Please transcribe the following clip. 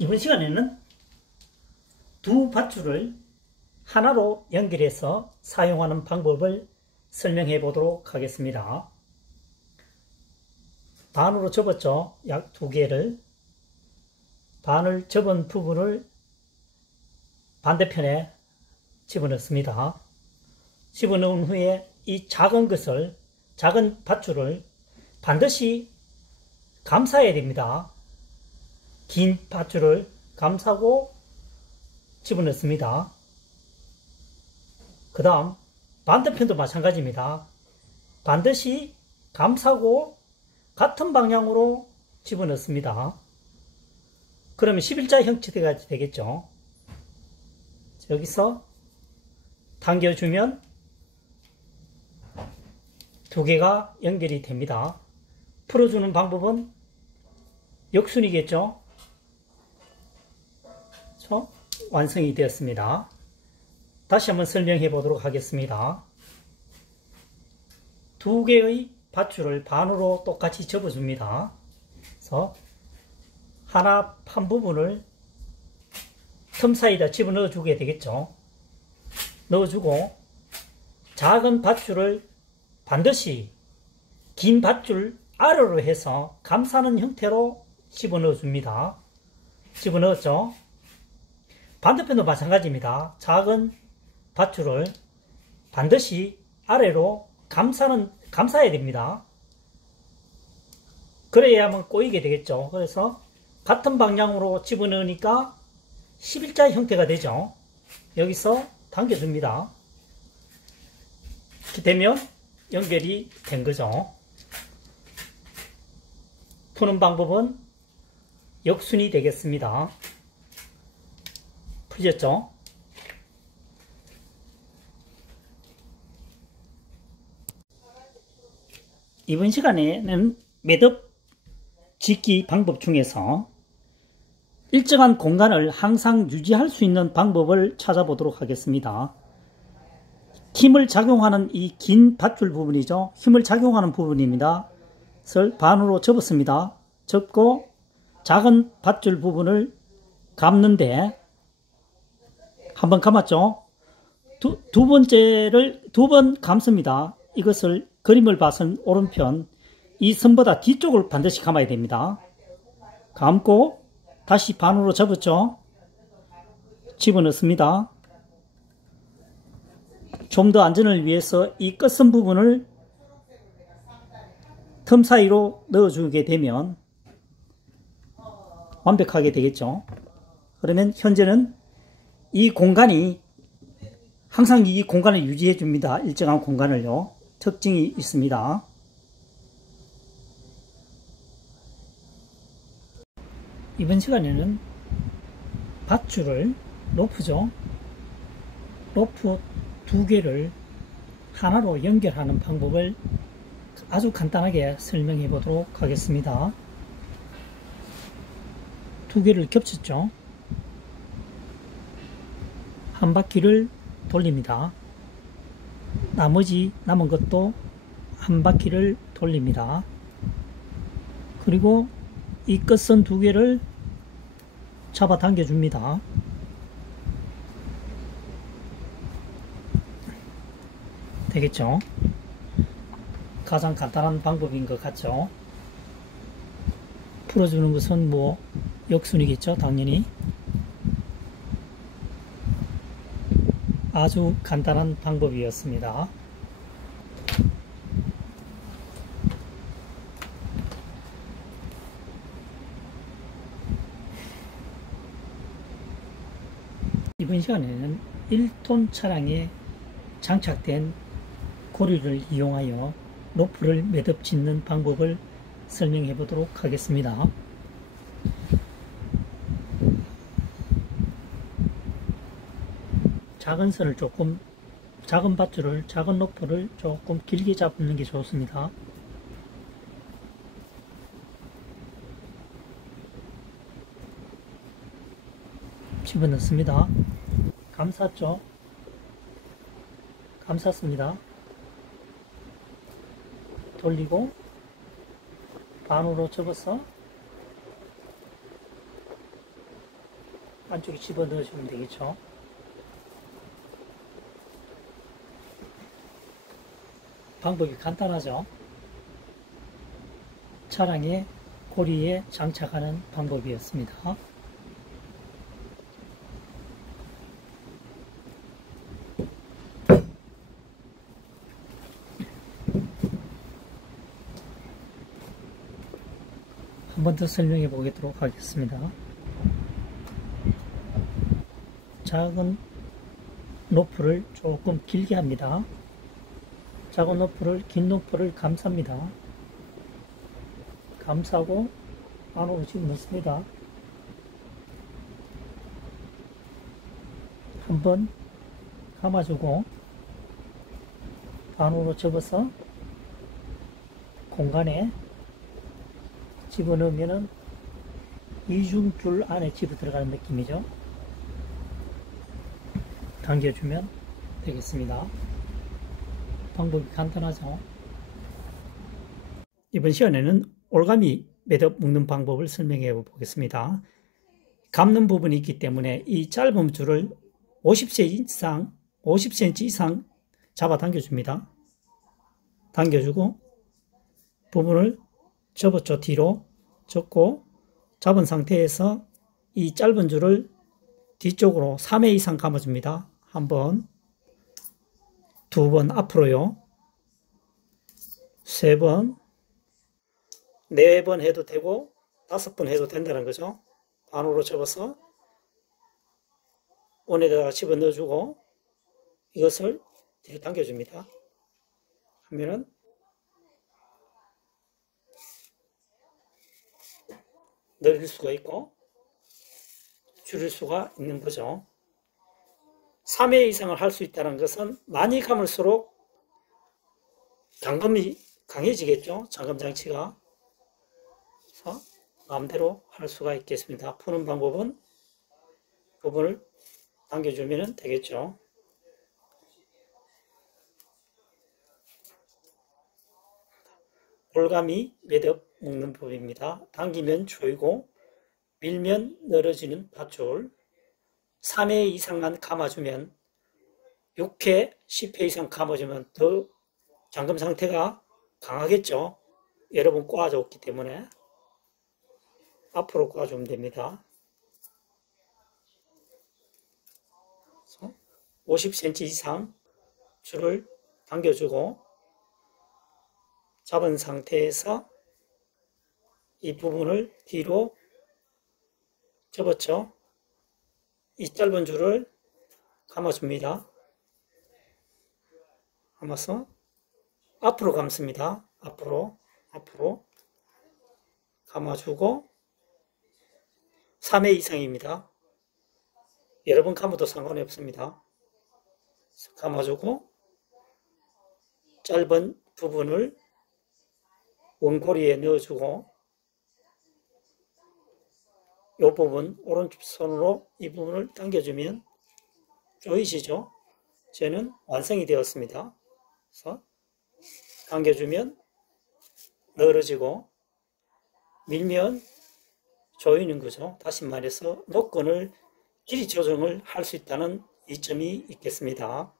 이번 시간에는 두 밧줄을 하나로 연결해서 사용하는 방법을 설명해 보도록 하겠습니다. 반으로 접었죠. 약 2개를. 반을 접은 부분을 반대편에 집어넣습니다. 집어넣은 후에 이 작은 밧줄을 반드시 감싸야 됩니다. 긴 밧줄을 감싸고 집어넣습니다. 그 다음 반대편도 마찬가지입니다. 반드시 감싸고 같은 방향으로 집어넣습니다. 그러면 11자 형태가 되겠죠. 여기서 당겨주면 2개가 연결이 됩니다. 풀어주는 방법은 역순이겠죠. 완성이 되었습니다. 다시 한번 설명해 보도록 하겠습니다. 2개의 밧줄을 반으로 똑같이 접어줍니다. 그래서 하나 판 부분을 틈 사이에다 집어넣어 주게 되겠죠. 넣어주고 작은 밧줄을 반드시 긴 밧줄 아래로 해서 감싸는 형태로 집어넣어 줍니다. 집어넣었죠. 반대편도 마찬가지입니다. 작은 밧줄을 반드시 아래로 감싸야 됩니다. 그래야만 꼬이게 되겠죠. 그래서 같은 방향으로 집어넣으니까 11자 형태가 되죠. 여기서 당겨줍니다. 이렇게 되면 연결이 된 거죠. 푸는 방법은 역순이 되겠습니다. 풀렸죠? 이번 시간에는 매듭 짓기 방법 중에서 일정한 공간을 항상 유지할 수 있는 방법을 찾아보도록 하겠습니다. 힘을 작용하는 이 긴 밧줄 부분이죠. 힘을 작용하는 부분입니다. 그래서 반으로 접었습니다. 접고 작은 밧줄 부분을 감는데 한번 감았죠. 두 번째를 2번 감습니다. 이것을 그림을 봐선 오른편 이 선보다 뒤쪽을 반드시 감아야 됩니다. 감고 다시 반으로 접었죠. 집어넣습니다. 좀 더 안전을 위해서 이 끝선 부분을 틈 사이로 넣어주게 되면 완벽하게 되겠죠. 그러면 현재는 이 공간이 항상 이 공간을 유지해 줍니다. 일정한 공간을요. 특징이 있습니다. 이번 시간에는 밧줄을 로프죠. 로프 2개를 하나로 연결하는 방법을 아주 간단하게 설명해 보도록 하겠습니다. 2개를 겹쳤죠. 한 바퀴를 돌립니다. 남은 것도 한 바퀴를 돌립니다. 그리고 이 끝선 2개를 잡아 당겨 줍니다. 되겠죠? 가장 간단한 방법인 것 같죠? 풀어주는 것은 뭐 역순이겠죠? 당연히. 아주 간단한 방법이었습니다. 이번 시간에는 1톤 차량에 장착된 고리를 이용하여 로프를 매듭 짓는 방법을 설명해 보도록 하겠습니다. 작은 밧줄을, 작은 로프를 조금 길게 잡는 게 좋습니다. 집어넣습니다. 감쌌죠? 감쌌습니다. 돌리고 반으로 접어서 안쪽에 집어넣어주면 되겠죠. 방법이 간단하죠. 차량의 고리에 장착하는 방법이었습니다. 한 번 더 설명해 보도록 하겠습니다. 작은 노프를 조금 길게 합니다. 작은 노프를, 긴 노프를 감쌉니다. 감싸고 안으로 집어넣습니다. 한번 감아주고 반으로 접어서 공간에 집어넣으면은 이중줄 안에 집어 들어가는 느낌이죠. 당겨주면 되겠습니다. 방법이 간단하죠. 이번 시간에는 올가미 매듭 묶는 방법을 설명해 보겠습니다. 감는 부분이 있기 때문에 이 짧은 줄을 50cm 이상 잡아 당겨줍니다. 당겨주고 부분을 접었죠. 뒤로 접고 잡은 상태에서 이 짧은 줄을 뒤쪽으로 3회 이상 감아줍니다. 한 번, 두 번 앞으로요. 세 번, 네 번 해도 되고 5번 해도 된다는 거죠. 반으로 접어서 원에다가 집어넣어주고 이것을 뒤로 당겨줍니다. 하면은 늘릴 수가 있고 줄일 수가 있는 거죠. 3회 이상을 할 수 있다는 것은 많이 감을수록 잠금이 강해지겠죠. 잠금 장치가. 그래서 마음대로 할 수가 있겠습니다. 푸는 방법은 부분을 당겨주면 되겠죠. 올가미 매듭 묶는 법입니다. 당기면 조이고 밀면 늘어지는 밧줄. 3회 이상만 감아주면 6회, 10회 이상 감아주면 더 잠금 상태가 강하겠죠. 여러 번 꼬아줬기 때문에 앞으로 꼬아주면 됩니다. 50cm 이상 줄을 당겨주고 잡은 상태에서 이 부분을 뒤로 접었죠. 이 짧은 줄을 감아줍니다. 감아서 앞으로 감습니다. 앞으로 감아주고 3회 이상입니다. 여러 번 감아도 상관이 없습니다. 감아주고 짧은 부분을 원고리에 넣어주고 이 부분 오른손으로 이 부분을 당겨주면 조이시죠? 쟤는 완성이 되었습니다. 그래서 당겨주면 늘어지고 밀면 조이는 거죠. 다시 말해서 노건을 길이 조정을 할 수 있다는 이점이 있겠습니다.